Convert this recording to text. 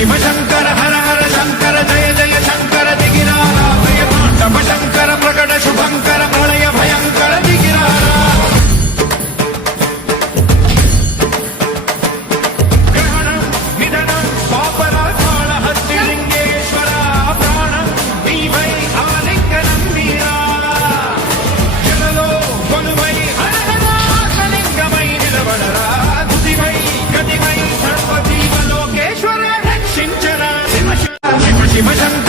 శివ శంకర హర హర శంకర జయ జయ శంకర దిగిరారా భయ తాండవ శంకర ప్రకట శుభంకర ప్రళయ భయంకర దిగిరారా గ్రహణం నిధనం పాపరాకాళ హస్తి లింగేశ్వర ప్రాణం నీవై ఆలింగనం వీరా జలలో కొలువై హర హర లింగమై నిలబడరా తుదివై గతివై సర్వజీవ లోకేశ్వర రక్షించరా శివ శివ శివ శంకర